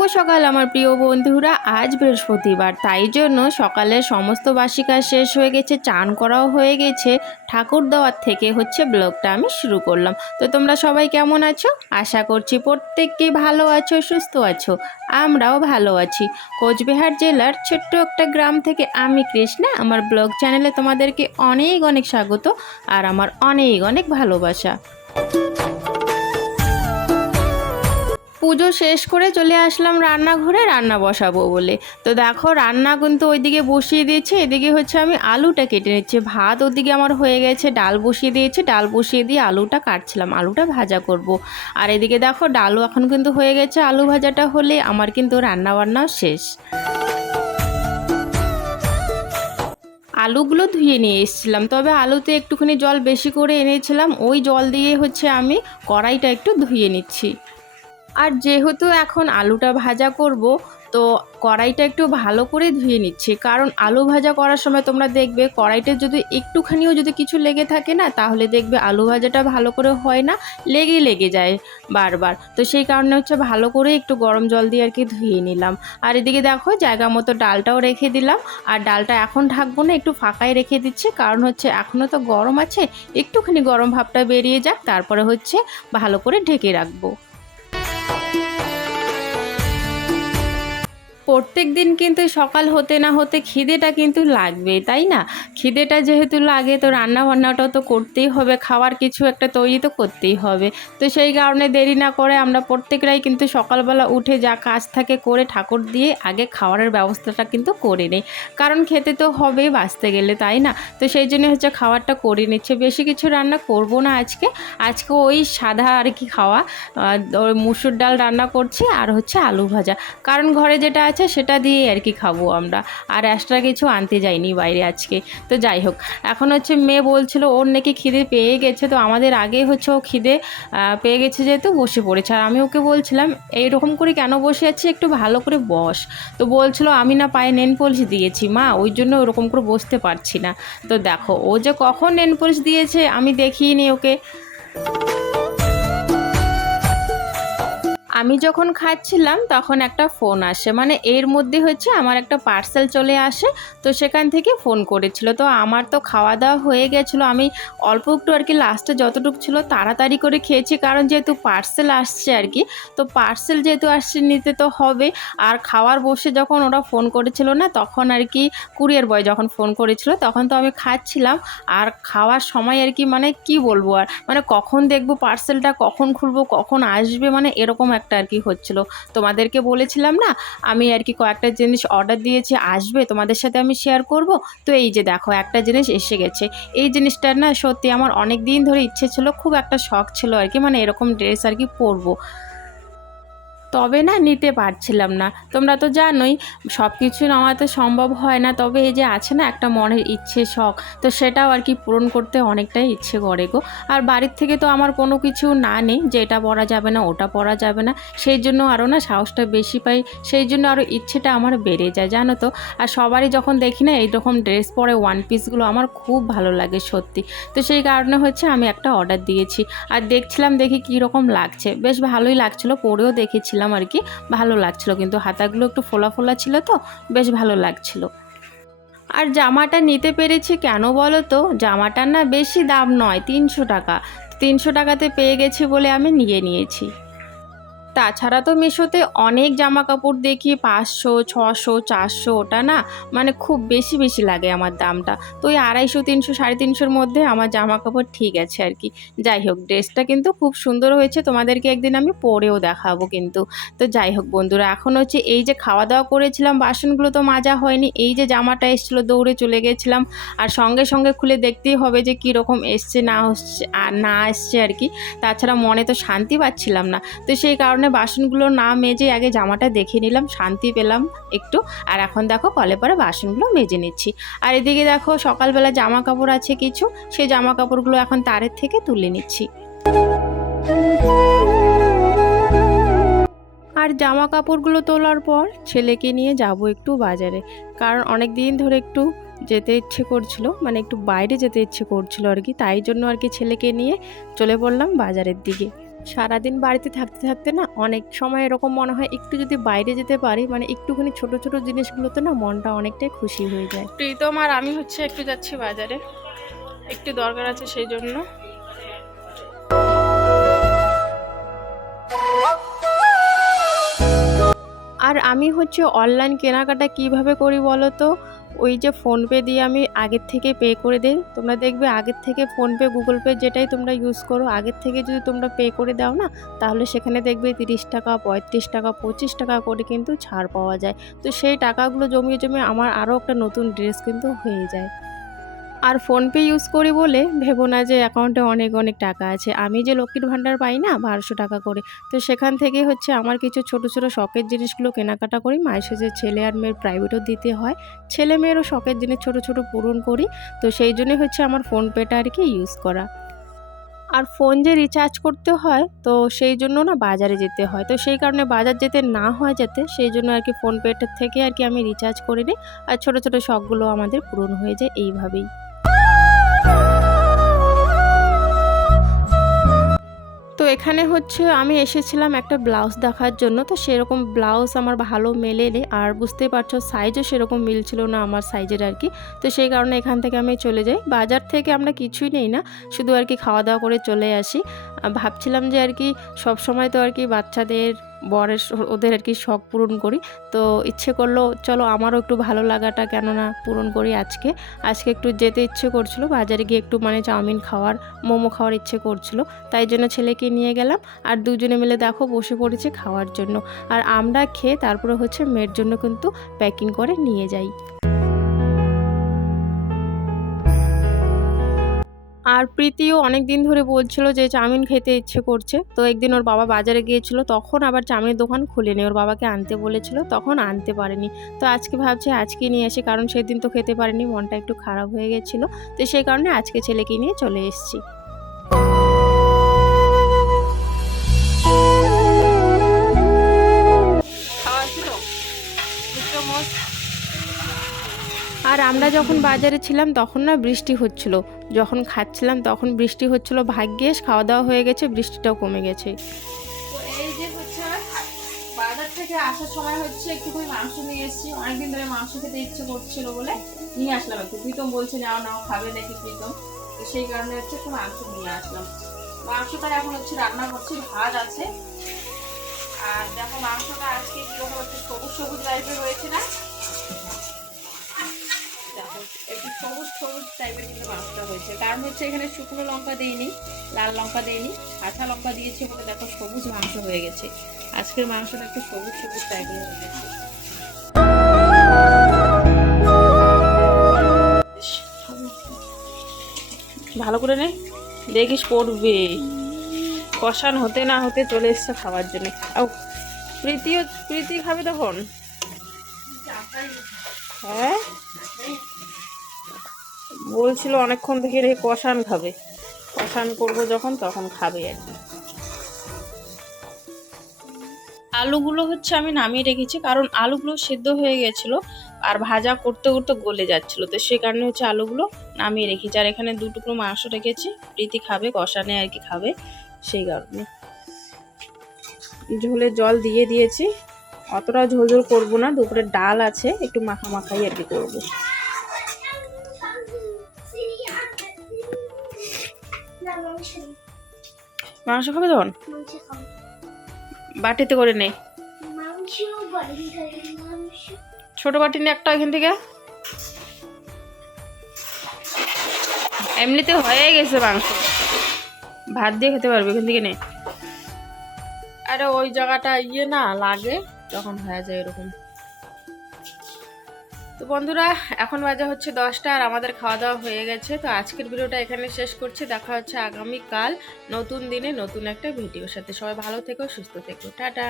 শুভ সকাল আমার প্রিয় বন্ধুরা। আজ বৃহস্পতিবার, তাই জন্য সকালে সমস্ত বাসি কাজ শেষ হয়ে গেছে, চান করাও হয়ে গেছে। ঠাকুর দেওয়ার থেকে হচ্ছে ব্লগটা আমি শুরু করলাম। তো তোমরা সবাই কেমন আছো? আশা করছি প্রত্যেককেই ভালো আছো, সুস্থ আছো, আমরাও ভালো আছি। কোচবিহার জেলার ছোট্ট একটা গ্রাম থেকে আমি কৃষ্ণা, আমার ব্লগ চ্যানেলে তোমাদেরকে অনেক অনেক স্বাগত আর আমার অনেক অনেক ভালোবাসা। পুজো শেষ করে চলে আসলাম রান্নাঘরে রান্না বসাবো বলে। তো দেখো, রান্না কিন্তু ওইদিকে বসিয়ে দিয়েছে, এদিকে হচ্ছে আমি আলুটা কেটে নিচ্ছি। ভাত ওদিকে আমার হয়ে গেছে, ডাল বসিয়ে দিয়েছে, ডাল বসিয়ে দিয়ে আলুটা কাটছিলাম, আলুটা ভাজা করব। আর এদিকে দেখো, ডালও এখন কিন্তু হয়ে গেছে, আলু ভাজাটা হলে আমার কিন্তু রান্না বান্নাও শেষ। আলুগুলো ধুয়ে নিয়ে এসেছিলাম, তবে আলুতে একটুখানি জল বেশি করে এনেছিলাম, ওই জল দিয়ে হচ্ছে আমি কড়াইটা একটু ধুয়ে নিচ্ছি। আর যেহেতু এখন আলুটা ভাজা করব, তো কড়াইটা একটু ভালো করে ধুয়ে নিচ্ছি। কারণ আলু ভাজা করার সময় তোমরা দেখবে কড়াইতে যদি একটুখানিও যদি কিছু লেগে থাকে না, তাহলে দেখবে আলু ভাজাটা ভালো করে হয় না, লেগে লেগে যায় বারবার। তো সেই কারণে হচ্ছে ভালো করে একটু গরম জল দিয়ে আর কি ধুয়ে নিলাম। আর এদিকে দেখো জায়গা মতো ডালটাও রেখে দিলাম। আর ডালটা এখন ঢাকবো না, একটু ফাঁকাই রেখে দিচ্ছি। কারণ হচ্ছে এখনও তো গরম আছে, একটুখানি গরম ভাবটা বেরিয়ে যাক, তারপরে হচ্ছে ভালো করে ঢেকে রাখব। প্রত্যেক দিন কিন্তু সকাল হতে না হতে খিদেটা কিন্তু লাগবে, তাই না? খিদেটা যেহেতু লাগে তো রান্না বান্নাটাও তো করতেই হবে, খাওয়ার কিছু একটা তৈরি তো করতেই হবে। তো সেই কারণে দেরি না করে আমরা প্রত্যেকরাই কিন্তু সকালবেলা উঠে যা কাজ থাকে করে ঠাকুর দিয়ে আগে খাওয়ারের ব্যবস্থাটা কিন্তু করে নিই। কারণ খেতে তো হবেই বাঁচতে গেলে, তাই না? তো সেই জন্য হচ্ছে খাওয়ারটা করে নিচ্ছে। বেশি কিছু রান্না করব না আজকে। আজকে ওই সাদা আর কি খাওয়া মুসুর ডাল রান্না করছি আর হচ্ছে আলু ভাজা। কারণ ঘরে যেটা আছে সেটা দিয়ে আর কি খাব আমরা। আর এক্সট্রা কিছু আনতে যাইনি বাইরে আজকে। তো যাই হোক, এখন হচ্ছে মেয়ে বলছিল, ওর নাকি খিদে পেয়ে গেছে। তো আমাদের আগে হচ্ছে ও খিদে পেয়ে গেছে যেহেতু বসে পড়েছে। আর আমি ওকে বলছিলাম, এইরকম করে কেন বসে আছি একটু ভালো করে বস। তো বলছিল, আমি না পায়ে নেন পলিশ দিয়েছি, মা, ওই জন্য ওরকম করে বসতে পারছি না। তো দেখো, ও যে কখন নেন পলিশ দিয়েছে আমি দেখিনি ওকে। আমি যখন খাচ্ছিলাম, তখন একটা ফোন আসে। মানে এর মধ্যে হচ্ছে আমার একটা পার্সেল চলে আসে, তো সেখান থেকে ফোন করেছিল। তো আমার তো খাওয়া দাওয়া হয়ে গেছিল। আমি অল্প একটু আর কি লাস্টে যতটুকু ছিল তাড়াতাড়ি করে খেয়েছি। কারণ যেহেতু পার্সেল আসছে আর কি, তো পার্সেল যেহেতু আসছে নিতে তো হবে। আর খাওয়ার বসে যখন ওরা ফোন করেছিল না, তখন আর কি কুরিয়ার বয় যখন ফোন করেছিল, তখন তো আমি খাচ্ছিলাম। আর খাওয়ার সময় আর কি মানে কি বলব আর? মানে কখন দেখব পার্সেলটা কখন খুলবো, কখন আসবে? মানে এরকম একটা আর কি হচ্ছিল। তোমাদেরকে বলেছিলাম না, আমি আর কি কয়েকটা জিনিস অর্ডার দিয়েছি, আসবে, তোমাদের সাথে আমি শেয়ার করব। তো এই যে দেখো, একটা জিনিস এসে গেছে। এই জিনিসটার না সত্যি আমার অনেক দিন ধরে ইচ্ছে ছিল, খুব একটা শখ ছিল আর কি মানে এরকম ড্রেস আর কি পরবো। তবে না নিতে পারছিলাম না। তোমরা তো জানোই সব কিছু নেওয়া তো সম্ভব হয় না। তবে এই যে আছে না একটা মনের ইচ্ছে, শখ, তো সেটাও আর কি পূরণ করতে অনেকটাই ইচ্ছে করে গো। আর বাড়ির থেকে তো আমার কোনো কিছু না নেই যে এটা পরা যাবে না, ওটা পরা যাবে না। সেই জন্য আরও না সাহসটা বেশি পাই, সেই জন্য আরও ইচ্ছেটা আমার বেড়ে যায়, জানো তো। আর সবারই যখন দেখি না এইরকম ড্রেস পরে ওয়ান পিসগুলো আমার খুব ভালো লাগে সত্যি। তো সেই কারণে হচ্ছে আমি একটা অর্ডার দিয়েছি। আর দেখছিলাম দেখি কী রকম লাগছে। বেশ ভালোই লাগছিল, পরেও দেখেছিলাম। আর কি, ভালো লাগছিল। কিন্তু হাতাগুলো একটু ফোলা ফোলা ছিল তো, বেশ ভালো লাগছিল। আর জামাটা নিতে পেরেছি কেন বলো তো? জামাটার না বেশি দাম নয়, তিনশো টাকা। তিনশো টাকাতে পেয়ে গেছি বলে আমি নিয়ে নিয়েছি। তাছাড়া তো মিশোতে অনেক জামা কাপড় দেখি, পাঁচশো, ছশো, চারশো, ওটা না মানে খুব বেশি বেশি লাগে আমার দামটা। তো ওই আড়াইশো, তিনশো, সাড়ে তিনশোর মধ্যে আমার জামা কাপড় ঠিক আছে আর কি। যাই হোক, ড্রেসটা কিন্তু খুব সুন্দর হয়েছে, তোমাদেরকে একদিন আমি পরেও দেখাবো কিন্তু। তো যাই হোক বন্ধুরা, এখন হচ্ছে এই যে খাওয়া দাওয়া করেছিলাম, বাসনগুলো তো মাজা হয়নি, এই যে জামাটা এসেছিল, দৌড়ে চলে গেছিলাম। আর সঙ্গে সঙ্গে খুলে দেখতেই হবে যে কীরকম এসছে, না হচ্ছে, আর না এসছে আর কি। তাছাড়া মনে তো শান্তি পাচ্ছিলাম না। তো সেই কারণে বাসনগুলো না মেজে আগে জামাটা দেখে নিলাম, শান্তি পেলাম একটু। আর এখন দেখো কলে পরে বাসনগুলো মেজে নিচ্ছি। আর এদিকে দেখো সকালবেলা জামা কাপড় আছে কিছু, সেই জামা কাপড়গুলো এখন তারের থেকে তুলে নিচ্ছি। আর জামা কাপড়গুলো তোলার পর ছেলেকে নিয়ে যাব একটু বাজারে। কারণ অনেক দিন ধরে একটু যেতে ইচ্ছে করছিল মানে একটু বাইরে যেতে ইচ্ছে করছিল আর কি, তাই জন্য আর কি ছেলেকে নিয়ে চলে পড়লাম বাজারের দিকে। সারাদিন বাড়িতে থাকতে থাকতে না অনেক সময় এরকম মনে হয় একটু যদি বাইরে যেতে পারি মানে একটুখানি ছোট ছোট জিনিসগুলোতে না মনটা অনেকটাই খুশি হয়ে যায়। প্রীতম আর আমি হচ্ছে একটু যাচ্ছি বাজারে। একটু দরকার আছে সেই জন্য। আর আমি হচ্ছে অনলাইন কেনাকাটা কীভাবে করি বলো তো? ওই যে ফোনপে দিয়ে আমি আগের থেকে পে করে দিই। তোমরা দেখবে আগের থেকে ফোনপে গুগল পে যেটাই তোমরা ইউজ করো, আগের থেকে যদি তোমরা পে করে দাও না, তাহলে সেখানে দেখবে তিরিশ টাকা, পঁয়ত্রিশ টাকা, পঁচিশ টাকা করে কিন্তু ছাড় পাওয়া যায়। তো সেই টাকাগুলো জমিয়ে জমিয়ে আমার আরও একটা নতুন ড্রেস কিন্তু হয়ে যায়। আর ফোনপে ইউজ করি বলে ভেবো না যে অ্যাকাউন্টে অনেক অনেক টাকা আছে। আমি যে লক্ষ্মীর ভাণ্ডার পাই না, বারোশো টাকা করে। তো সেখান থেকে হচ্ছে আমার কিছু ছোট ছোট শখের জিনিসগুলো কেনাকাটা করি। মায়ের সাথে ছেলে আর মেয়ের প্রাইভেটও দিতে হয়। ছেলে মেয়েরও শখের জিনিস ছোট ছোট পূরণ করি। তো সেই জন্যই হচ্ছে আমার ফোনপেটা আর কি ইউজ করা। আর ফোন যে রিচার্জ করতে হয়, তো সেই জন্য না বাজারে যেতে হয়। তো সেই কারণে বাজার যেতে না হয় যাতে, সেই জন্য আর কি ফোনপেটার থেকে আর কি আমি রিচার্জ করে নিই। আর ছোটো ছোটো শখগুলো আমাদের পূরণ হয়ে যায় এইভাবেই। এখানে হচ্ছে আমি এসেছিলাম একটা ব্লাউজ দেখার জন্য, তো সেরকম ব্লাউজ আমার ভালো মেলেনি। আর বুঝতে পারছ সাইজও সেরকম মিলছিল না আমার সাইজের আর কি। তো সেই কারণে এখান থেকে আমি চলে যাই। বাজার থেকে আমরা কিছুই নেই না, শুধু আর কি খাওয়া দাওয়া করে চলে আসি। ভাবছিলাম যে আর কি সবসময় তো আর কি বাচ্চাদের বরের ওদের আর কি শখ পূরণ করি। তো ইচ্ছে করল, চলো আমারও একটু ভালো লাগাটা কেননা পূরণ করি আজকে। আজকে একটু যেতে ইচ্ছে করছিল, বাজারে গিয়ে একটু মানে চাউমিন খাওয়ার, মোমো খাওয়ার ইচ্ছে করছিল। তাই জন্য ছেলেকে নিয়ে গেলাম। আর দুজনে মিলে দেখো বসে পড়েছে খাওয়ার জন্য। আর আমরা খেয়ে তারপরে হচ্ছে মেয়ের জন্য কিন্তু প্যাকিং করে নিয়ে যাই। আর প্রীতিও অনেক দিন ধরে বলছিল যে চাউমিন খেতে ইচ্ছে করছে। তো একদিন ওর বাবা বাজারে গিয়েছিল, তখন আবার চাউমিনের দোকান খুলেনি। ওর বাবাকে আনতে বলেছিল, তখন আনতে পারেনি। তো আজকে ভাবছে আজকে নিয়ে আসি কারণ সেদিন তো খেতে পারেনি, মনটা একটু খারাপ হয়ে গেছিল। তো সেই কারণে আজকে ছেলেকে নিয়ে চলে এসেছি। যখন বাজারে ছিলাম তখন না বৃষ্টি হচ্ছিল। যখন খাচ্ছিলাম তখন বৃষ্টি হচ্ছিল ভাগ্যেস খাওয়া দাওয়া হয়ে গেছে, বৃষ্টিটাও কমে গেছে। হচ্ছে, বাজার থেকে আসার সময় হচ্ছে মাংস নিয়ে এসেছি। অনেকদিন ধরে মাংস খেতে ইচ্ছে বলে নিয়ে আসলাম প্রীতম প্রীতম? সেই কারণে হচ্ছে মাংস নিয়ে আসলাম। মাংসটা এখন হচ্ছে রান্না করছি আছে। আর দেখো মাংসটা আজকে একটু সবুজ সবুজ টাইপের রয়েছে না? সবুজ সবুজ টাইপের কিন্তু মাংসটা হয়েছে। কারণ হচ্ছে এখানে শুকনো লঙ্কা দেইনি লাল লঙ্কা দেইনি কাঁচা লঙ্কা দিয়েছি বলে দেখো সবুজ মাংস হয়ে গেছে। আজকের মাংসটা একটু সবুজ সবুজ টাইপের হয়ে গেছে। ভালো করে নে দেখিস পড়বে। কষান হতে না হতে চলে এসছে খাওয়ার জন্য। ও প্রীতিও প্রীতি খাবে তখন? হ্যাঁ? বলছিল অনেকক্ষণ থেকে রে কষান খাবে। কষান করব যখন, তখন খাবে আর কি। আলুগুলো হচ্ছে আমি নামিয়ে রেখেছি, কারণ আলুগুলো সেদ্ধ হয়ে গেছিল আর ভাজা করতে করতে গলে যাচ্ছিল। তো সেই কারণে হচ্ছে আলুগুলো নামিয়ে রেখেছি। আর এখানে দু মাংস রেখেছি, প্রীতি খাবে, কষানে আর কি খাবে, সেই কারণে। ঝোলে জল দিয়ে দিয়েছি, অতটা ঝোল ঝোল করব না, দুপুরে ডাল আছে, একটু মাখা মাখাই আর কি করব। মাংস খাবে তখন? বাটিতে করে নে। ছোট বাটি নে একটা এখান থেকে। এমনিতে হয়ে গেছে মাংস। ভাত দিয়ে খেতে পারবে এখান থেকে নে। আরে ওই জায়গাটা ইয়ে না লাগে তখন হয়ে যায় এরকম। তো বন্ধুরা, এখন বাজে হচ্ছে দশটা আর আমাদের খাওয়া দাওয়া হয়ে গেছে। তো আজকের ভিডিওটা এখানে শেষ করছি। দেখা হচ্ছে আগামীকাল নতুন দিনে নতুন একটা ভিডিওর সাথে। সবাই ভালো থেকো, সুস্থ থেকো। টাটা।